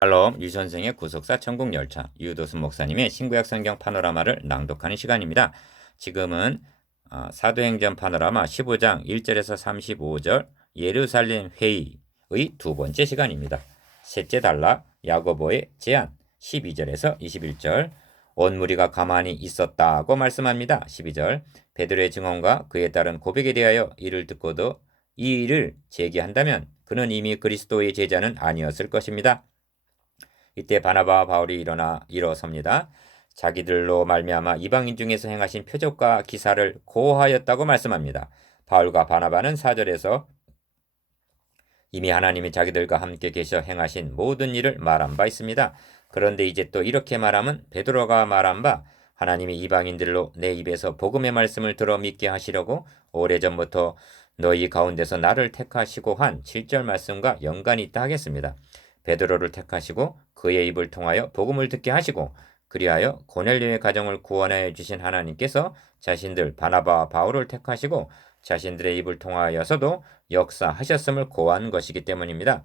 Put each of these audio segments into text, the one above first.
샬롬 유선생의 구속사 천국열차 유도순 목사님의 신구약 성경 파노라마를 낭독하는 시간입니다. 지금은 사도행전 파노라마 15장 1절에서 35절 예루살렘 회의의 두 번째 시간입니다. 셋째 단락 야고보의 제안 12절에서 21절 온 무리가 가만히 있었다고 말씀합니다. 12절 베드로의 증언과 그에 따른 고백에 대하여 이를 듣고도 이 일을 제기한다면 그는 이미 그리스도의 제자는 아니었을 것입니다. 이때 바나바와 바울이 일어섭니다. 자기들로 말미암아 이방인 중에서 행하신 표적과 기사를 고하였다고 말씀합니다. 바울과 바나바는 4절에서 이미 하나님이 자기들과 함께 계셔 행하신 모든 일을 말한 바 있습니다. 그런데 이제 또 이렇게 말하면 베드로가 말한 바 하나님이 이방인들로 내 입에서 복음의 말씀을 들어 믿게 하시려고 오래전부터 너희 가운데서 나를 택하시고 한 7절 말씀과 연관이 있다 하겠습니다. 베드로를 택하시고 그의 입을 통하여 복음을 듣게 하시고 그리하여 고넬료의 가정을 구원하여 주신 하나님께서 자신들 바나바와 바울을 택하시고 자신들의 입을 통하여서도 역사하셨음을 고한 것이기 때문입니다.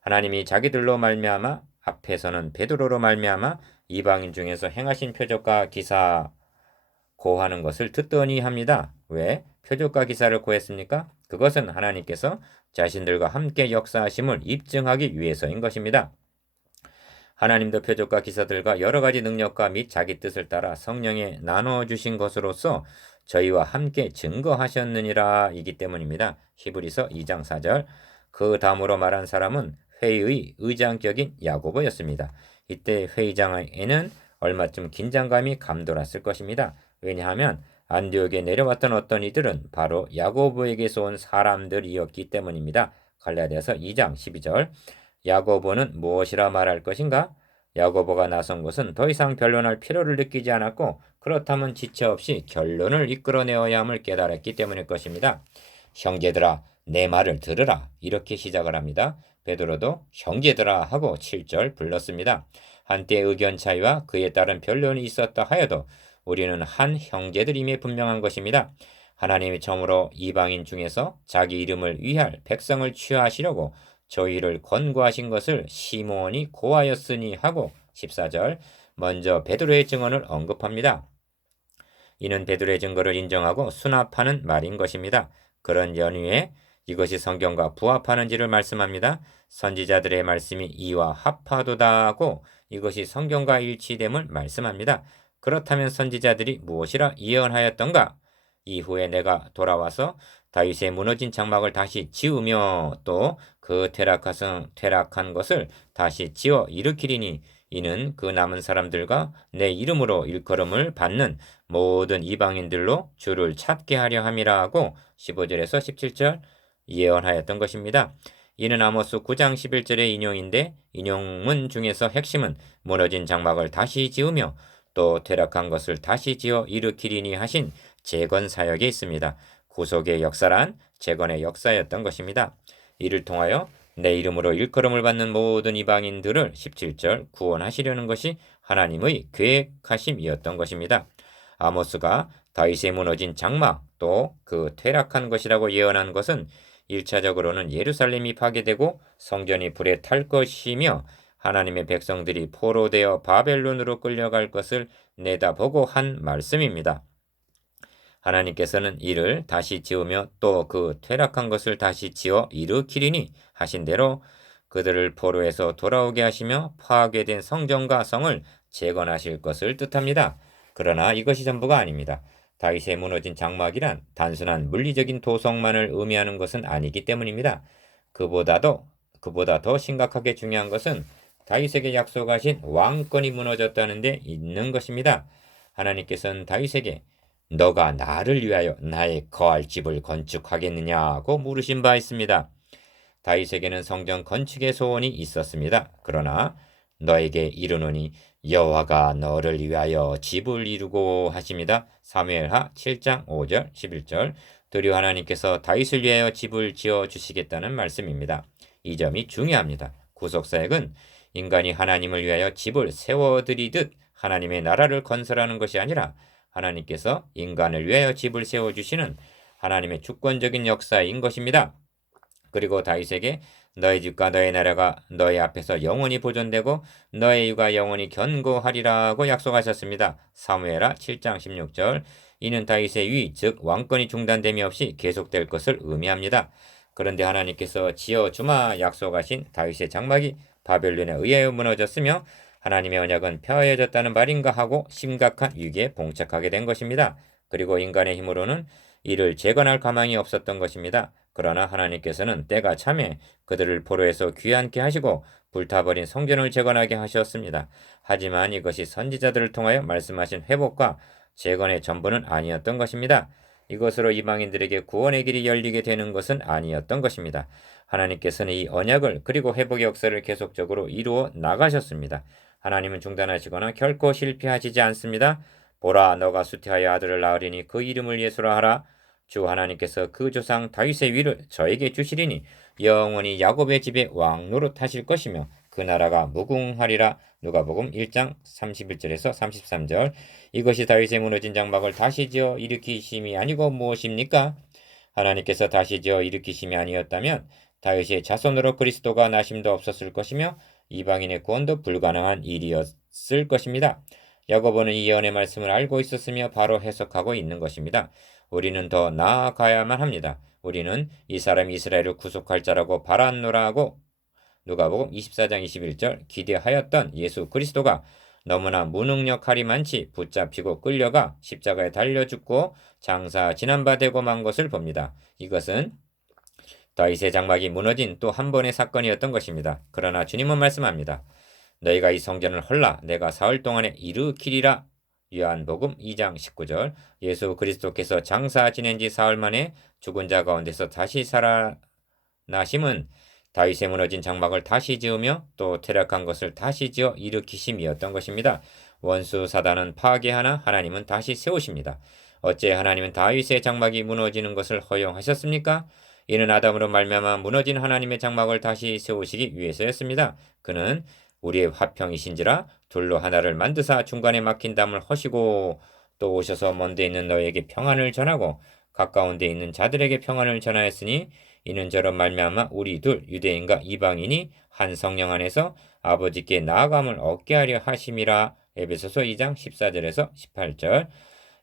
하나님이 자기들로 말미암아 앞에서는 베드로로 말미암아 이방인 중에서 행하신 표적과 기사 고하는 것을 듣더니 합니다. 왜 표적과 기사를 고했습니까? 그것은 하나님께서 자신들과 함께 역사하심을 입증하기 위해서인 것입니다. 하나님도 표적과 기사들과 여러 가지 능력과 및 자기 뜻을 따라 성령에 나눠 주신 것으로서 저희와 함께 증거하셨느니라 이기 때문입니다. 히브리서 2장 4절. 그 다음으로 말한 사람은 회의의 의장격인 야고보였습니다. 이때 회의장에는 얼마쯤 긴장감이 감돌았을 것입니다. 왜냐하면 안디옥에 내려왔던 어떤 이들은 바로 야고보에게서 온 사람들이었기 때문입니다. 갈라디아서 2장 12절. 야고보는 무엇이라 말할 것인가? 야고보가 나선 것은 더 이상 변론할 필요를 느끼지 않았고 그렇다면 지체 없이 결론을 이끌어내어야 함을 깨달았기 때문일 것입니다. 형제들아 내 말을 들으라 이렇게 시작을 합니다. 베드로도 형제들아 하고 7절 불렀습니다. 한때 의견 차이와 그에 따른 변론이 있었다 하여도 우리는 한 형제들임에 분명한 것입니다. 하나님이 처음으로 이방인 중에서 자기 이름을 위할 백성을 취하시려고 저희를 권고하신 것을 시몬이 고하였으니 하고 14절 먼저 베드로의 증언을 언급합니다. 이는 베드로의 증거를 인정하고 수납하는 말인 것입니다. 그런 연유에 이것이 성경과 부합하는지를 말씀합니다. 선지자들의 말씀이 이와 합하도다고 이것이 성경과 일치됨을 말씀합니다. 그렇다면 선지자들이 무엇이라 예언하였던가? 이후에 내가 돌아와서 다윗의 무너진 장막을 다시 지으며 또 그 퇴락한 것을 다시 지어 일으키리니 이는 그 남은 사람들과 내 이름으로 일컬음을 받는 모든 이방인들로 주를 찾게 하려 함이라 하고 15절에서 17절 예언하였던 것입니다. 이는 아모스 9장 11절의 인용인데 인용문 중에서 핵심은 무너진 장막을 다시 지으며 또 퇴락한 것을 다시 지어 일으키리니 하신 재건 사역에 있습니다. 구속의 역사란 재건의 역사였던 것입니다. 이를 통하여 내 이름으로 일컬음을 받는 모든 이방인들을 17절 구원하시려는 것이 하나님의 계획하심이었던 것입니다. 아모스가 다윗의 무너진 장막 또 그 퇴락한 것이라고 예언한 것은 1차적으로는 예루살렘이 파괴되고 성전이 불에 탈 것이며 하나님의 백성들이 포로되어 바벨론으로 끌려갈 것을 내다보고 한 말씀입니다. 하나님께서는 이를 다시 지으며 또 그 퇴락한 것을 다시 지어 일으키리니 하신 대로 그들을 포로에서 돌아오게 하시며 파괴된 성전과 성을 재건하실 것을 뜻합니다. 그러나 이것이 전부가 아닙니다. 다윗의 무너진 장막이란 단순한 물리적인 도성만을 의미하는 것은 아니기 때문입니다. 그보다 더 심각하게 중요한 것은 다윗에게 약속하신 왕권이 무너졌다는 데 있는 것입니다. 하나님께서는 다윗에게 너가 나를 위하여 나의 거할 집을 건축하겠느냐고 물으신 바 있습니다. 다윗에게는 성전 건축의 소원이 있었습니다. 그러나 너에게 이르노니 여호와가 너를 위하여 집을 이루고 하십니다. 사무엘하 7장 5절 11절 도리어 하나님께서 다윗을 위하여 집을 지어 주시겠다는 말씀입니다. 이 점이 중요합니다. 구속사역은 인간이 하나님을 위하여 집을 세워드리듯 하나님의 나라를 건설하는 것이 아니라 하나님께서 인간을 위하여 집을 세워주시는 하나님의 주권적인 역사인 것입니다. 그리고 다윗에게 너희 집과 너희 나라가 너희 앞에서 영원히 보존되고 너희 유가 영원히 견고하리라고 약속하셨습니다. 사무엘하 7장 16절. 이는 다윗의 위, 즉 왕권이 중단됨이 없이 계속될 것을 의미합니다. 그런데 하나님께서 지어주마 약속하신 다윗의 장막이 바벨론에 의하여 무너졌으며 하나님의 언약은 폐하여졌다는 말인가 하고 심각한 위기에 봉착하게 된 것입니다. 그리고 인간의 힘으로는 이를 재건할 가망이 없었던 것입니다. 그러나 하나님께서는 때가 참에 그들을 포로에서 귀환케 하시고 불타버린 성전을 재건하게 하셨습니다. 하지만 이것이 선지자들을 통하여 말씀하신 회복과 재건의 전부는 아니었던 것입니다. 이것으로 이방인들에게 구원의 길이 열리게 되는 것은 아니었던 것입니다. 하나님께서는 이 언약을 그리고 회복의 역사를 계속적으로 이루어 나가셨습니다. 하나님은 중단하시거나 결코 실패하시지 않습니다. 보라, 너가 수태하여 아들을 낳으리니 그 이름을 예수라 하라. 주 하나님께서 그 조상 다윗의 위를 저에게 주시리니 영원히 야곱의 집에 왕 노릇하실 것이며 그 나라가 무궁하리라. 누가복음 1장 31절에서 33절. 이것이 다윗의 무너진 장막을 다시 지어 일으키심이 아니고 무엇입니까? 하나님께서 다시 지어 일으키심이 아니었다면 다윗의 자손으로 그리스도가 나심도 없었을 것이며 이방인의 구원도 불가능한 일이었을 것입니다. 야고보는 이 예언의 말씀을 알고 있었으며 바로 해석하고 있는 것입니다. 우리는 더 나아가야만 합니다. 우리는 이 사람이 이스라엘을 구속할 자라고 바라노라 하고 누가복음 24장 21절 기대하였던 예수 그리스도가 너무나 무능력하리 많지 붙잡히고 끌려가 십자가에 달려 죽고 장사 지난바되고 만 것을 봅니다. 이것은 다윗의 장막이 무너진 또 한 번의 사건이었던 것입니다. 그러나 주님은 말씀합니다. 너희가 이 성전을 헐라 내가 사흘 동안에 일으키리라. 요한복음 2장 19절. 예수 그리스도께서 장사 지낸 지 사흘 만에 죽은 자 가운데서 다시 살아나심은 다윗의 무너진 장막을 다시 지으며 또 퇴락한 것을 다시 지어 일으키심이었던 것입니다. 원수 사단은 파괴하나 하나님은 다시 세우십니다. 어째 하나님은 다윗의 장막이 무너지는 것을 허용하셨습니까? 이는 아담으로 말미암아 무너진 하나님의 장막을 다시 세우시기 위해서였습니다. 그는 우리의 화평이신지라 둘로 하나를 만드사 중간에 막힌 담을 허시고 또 오셔서 먼데 있는 너에게 평안을 전하고 가까운 데 있는 자들에게 평안을 전하였으니 이는 저런 말미암아 우리 둘 유대인과 이방인이 한 성령 안에서 아버지께 나아감을 얻게 하려 하심이라. 에베소서 2장 14절에서 18절.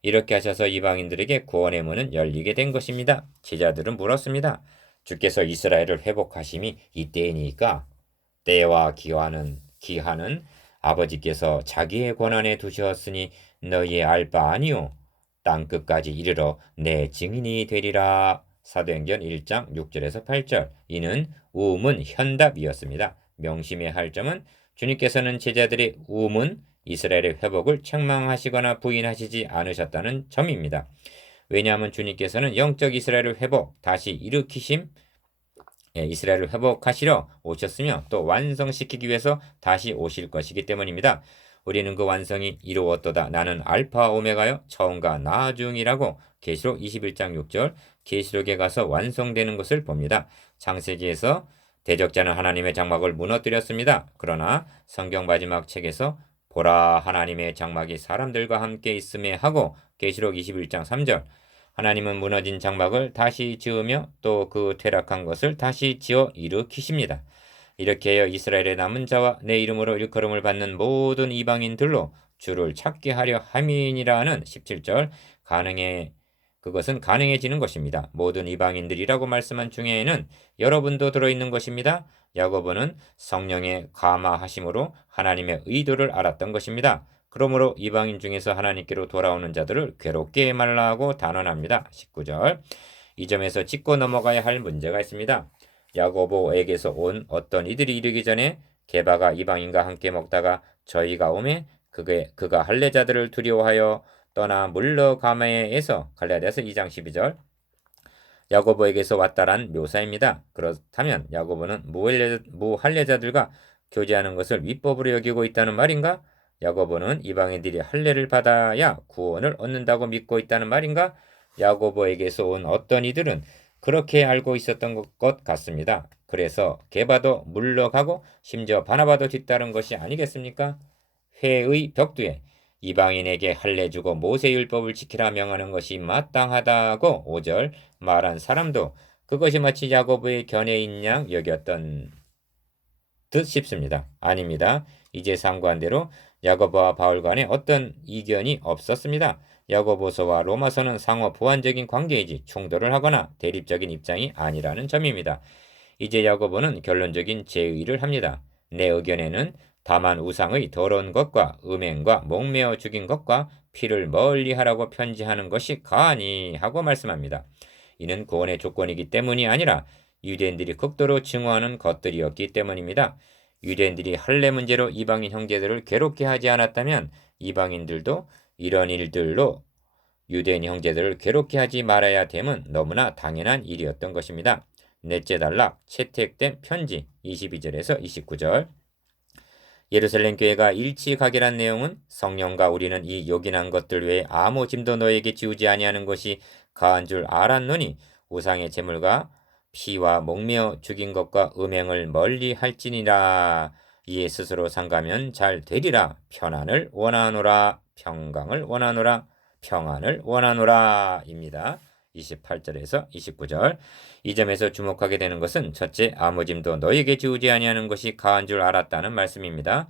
이렇게 하셔서 이방인들에게 구원의 문은 열리게 된 것입니다. 제자들은 물었습니다. 주께서 이스라엘을 회복하심이 이때이니까 때와 기한은 아버지께서 자기의 권한에 두셨으니 너희의 알 바 아니요 땅 끝까지 이르러 내 증인이 되리라. 사도행전 1장 6절에서 8절. 이는 우문 현답이었습니다. 명심해야 할 점은 주님께서는 제자들의 우문 이스라엘의 회복을 책망하시거나 부인하시지 않으셨다는 점입니다. 왜냐하면 주님께서는 영적 이스라엘을 회복, 다시 일으키심, 이스라엘을 회복하시러 오셨으며 또 완성시키기 위해서 다시 오실 것이기 때문입니다. 우리는 그 완성이 이루었도다. 나는 알파 오메가요 처음과 나중이라고 계시록 21장 6절 계시록에 가서 완성되는 것을 봅니다. 창세기에서 대적자는 하나님의 장막을 무너뜨렸습니다. 그러나 성경 마지막 책에서 보라 하나님의 장막이 사람들과 함께 있음에 하고 계시록 21장 3절 하나님은 무너진 장막을 다시 지으며 또 그 퇴락한 것을 다시 지어 일으키십니다. 이렇게 하여 이스라엘의 남은 자와 내 이름으로 일컬음을 받는 모든 이방인들로 주를 찾게 하려 함이니라는 17절 그것은 가능해지는 것입니다. 모든 이방인들이라고 말씀한 중에는 여러분도 들어있는 것입니다. 야고보는 성령의 감화하심으로 하나님의 의도를 알았던 것입니다. 그러므로 이방인 중에서 하나님께로 돌아오는 자들을 괴롭게 말라 하고 단언합니다. 19절. 이 점에서 짚고 넘어가야 할 문제가 있습니다. 야고보에게서 온 어떤 이들이 이르기 전에 게바가 이방인과 함께 먹다가 저희가 오매 그가 할례자들을 두려워하여 떠나 물러가매에서 갈라디아서 2장 12절 야고보에게서 왔다란 묘사입니다. 그렇다면 야고보는 무할례자들과 교제하는 것을 위법으로 여기고 있다는 말인가? 야고보는 이방인들이 할례를 받아야 구원을 얻는다고 믿고 있다는 말인가? 야고보에게서 온 어떤 이들은 그렇게 알고 있었던 것 같습니다. 그래서 게바도 물러가고 심지어 바나바도 뒤따른 것이 아니겠습니까? 회의 벽두에 이방인에게 할례 주고 모세율법을 지키라 명하는 것이 마땅하다고 5절 말한 사람도 그것이 마치 야고보의 견해인 양 여겼던 듯 싶습니다. 아닙니다. 이제 상관대로 야고보와 바울 간에 어떤 이견이 없었습니다. 야고보서와 로마서는 상호 보완적인 관계이지 충돌을 하거나 대립적인 입장이 아니라는 점입니다. 이제 야고보는 결론적인 제의를 합니다. 내 의견에는 다만 우상의 더러운 것과 음행과 목매어 죽인 것과 피를 멀리하라고 편지하는 것이 가하니 하고 말씀합니다. 이는 구원의 조건이기 때문이 아니라 유대인들이 극도로 증오하는 것들이었기 때문입니다. 유대인들이 할례 문제로 이방인 형제들을 괴롭게 하지 않았다면 이방인들도 이런 일들로 유대인 형제들을 괴롭게 하지 말아야 됨은 너무나 당연한 일이었던 것입니다. 넷째 단락 채택된 편지 22절에서 29절. 예루살렘 교회가 일치가결한 내용은 성령과 우리는 이 요긴한 것들 외에 아무 짐도 너에게 지우지 아니하는 것이 가한 줄 알았노니 우상의 제물과 피와 목매어 죽인 것과 음행을 멀리 할지니라. 이에 스스로 상가면 잘 되리라. 편안을 원하노라. 평강을 원하노라. 평안을 원하노라 입니다. 28절에서 29절. 이 점에서 주목하게 되는 것은 첫째, 아무 짐도 너에게 지우지 아니하는 것이 가한 줄 알았다는 말씀입니다.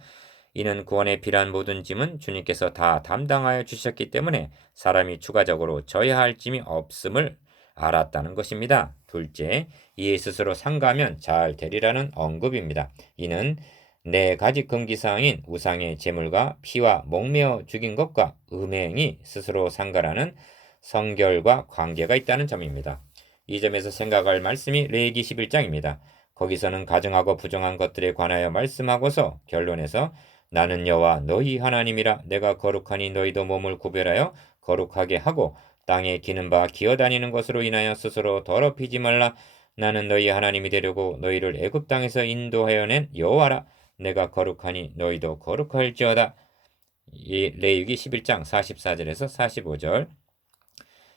이는 구원에 필요한 모든 짐은 주님께서 다 담당하여 주셨기 때문에 사람이 추가적으로 져야 할 짐이 없음을 알았다는 것입니다. 둘째, 이에 스스로 상가하면 잘 되리라는 언급입니다. 이는 네 가지 금기사항인 우상의 제물과 피와 목매어 죽인 것과 음행이 스스로 상가라는 성결과 관계가 있다는 점입니다. 이 점에서 생각할 말씀이 레위기 11장입니다. 거기서는 가증하고 부정한 것들에 관하여 말씀하고서 결론에서 나는 여호와 너희 하나님이라. 내가 거룩하니 너희도 몸을 구별하여 거룩하게 하고 땅에 기는 바 기어다니는 것으로 인하여 스스로 더럽히지 말라. 나는 너희 하나님이 되려고 너희를 애굽 땅에서 인도하여 낸 여호와라. 내가 거룩하니 너희도 거룩할지어다. 레위기 11장 44절에서 45절.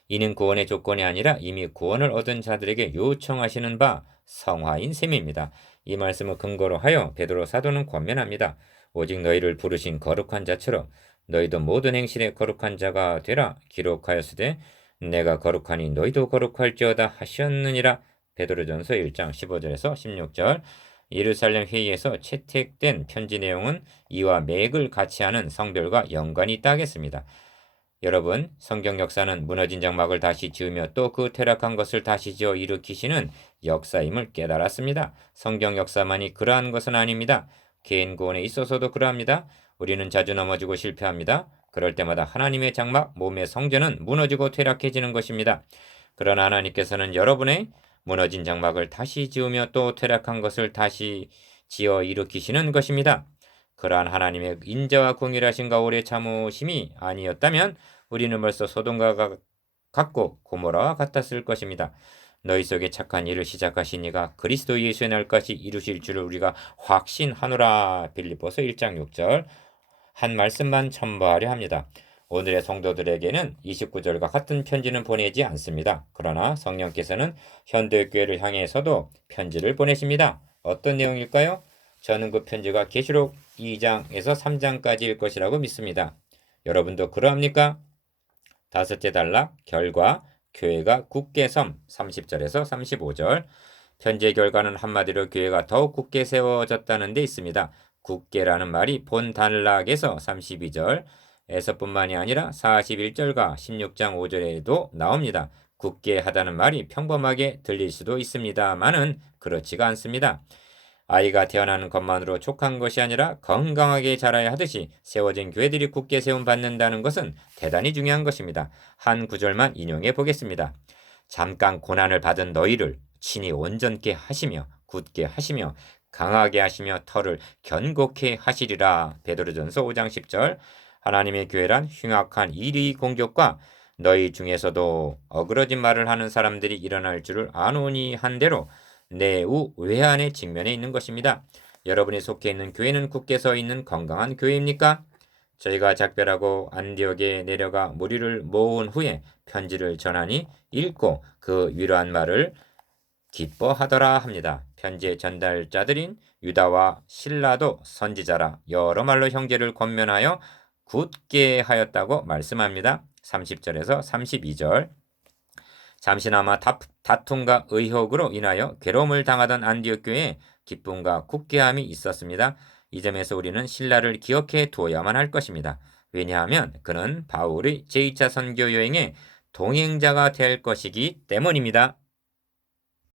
이는 구원의 조건이 아니라 이미 구원을 얻은 자들에게 요청하시는 바 성화인 셈입니다. 이 말씀을 근거로 하여 베드로 사도는 권면합니다. 오직 너희를 부르신 거룩한 자처럼 너희도 모든 행실에 거룩한 자가 되라. 기록하였으되 내가 거룩하니 너희도 거룩할지어다 하셨느니라. 베드로전서 1장 15절에서 16절. 예루살렘 회의에서 채택된 편지 내용은 이와 맥을 같이 하는 성별과 연관이 있다 하겠습니다. 여러분, 성경 역사는 무너진 장막을 다시 지으며 또 그 퇴락한 것을 다시 지어 일으키시는 역사임을 깨달았습니다. 성경 역사만이 그러한 것은 아닙니다. 개인 구원에 있어서도 그러합니다. 우리는 자주 넘어지고 실패합니다. 그럴 때마다 하나님의 장막, 몸의 성전은 무너지고 퇴락해지는 것입니다. 그러나 하나님께서는 여러분의 무너진 장막을 다시 지으며 또 퇴락한 것을 다시 지어 일으키시는 것입니다. 그러한 하나님의 인자와 공일하심과 오래 참으심이 아니었다면 우리는 벌써 소돔과 같고 고모라와 같았을 것입니다. 너희 속에 착한 일을 시작하신 이가 그리스도 예수의 날까지 이루실 줄을 우리가 확신하노라. 빌립보서 1장 6절. 한 말씀만 첨부하려 합니다. 오늘의 성도들에게는 29절과 같은 편지는 보내지 않습니다. 그러나 성령께서는 현대교회를 향해서도 편지를 보내십니다. 어떤 내용일까요? 저는 그 편지가 계시록 2장에서 3장까지일 것이라고 믿습니다. 여러분도 그러합니까? 다섯째 단락 결과 교회가 굳게 섬 30절에서 35절. 편지의 결과는 한마디로 교회가 더욱 굳게 세워졌다는 데 있습니다. 굳게라는 말이 본 단락에서 32절 에서뿐만이 아니라 41절과 16장 5절에도 나옵니다. 굳게 하다는 말이 평범하게 들릴 수도 있습니다만은 그렇지가 않습니다. 아이가 태어나는 것만으로 족한 것이 아니라 건강하게 자라야 하듯이 세워진 교회들이 굳게 세움받는다는 것은 대단히 중요한 것입니다. 한 구절만 인용해 보겠습니다. 잠깐 고난을 받은 너희를 친히 온전케 하시며 굳게 하시며 강하게 하시며 터를 견고케 하시리라. 베드로전서 5장 10절. 하나님의 교회란 흉악한 이리 공격과 너희 중에서도 어그러진 말을 하는 사람들이 일어날 줄을 아노니 한 대로 내우 외환의 직면에 있는 것입니다. 여러분이 속해 있는 교회는 굳게 서 있는 건강한 교회입니까? 저희가 작별하고 안디옥에 내려가 무리를 모은 후에 편지를 전하니 읽고 그 위로한 말을 기뻐하더라 합니다. 편지의 전달자들인 유다와 실라도 선지자라 여러 말로 형제를 권면하여 굳게 하였다고 말씀합니다. 30절에서 32절. 잠시나마 다툼과 의혹으로 인하여 괴로움을 당하던 안디옥 교회에 기쁨과 굳게함이 있었습니다. 이 점에서 우리는 신라를 기억해 두어야만 할 것입니다. 왜냐하면 그는 바울의 제2차 선교 여행의 동행자가 될 것이기 때문입니다.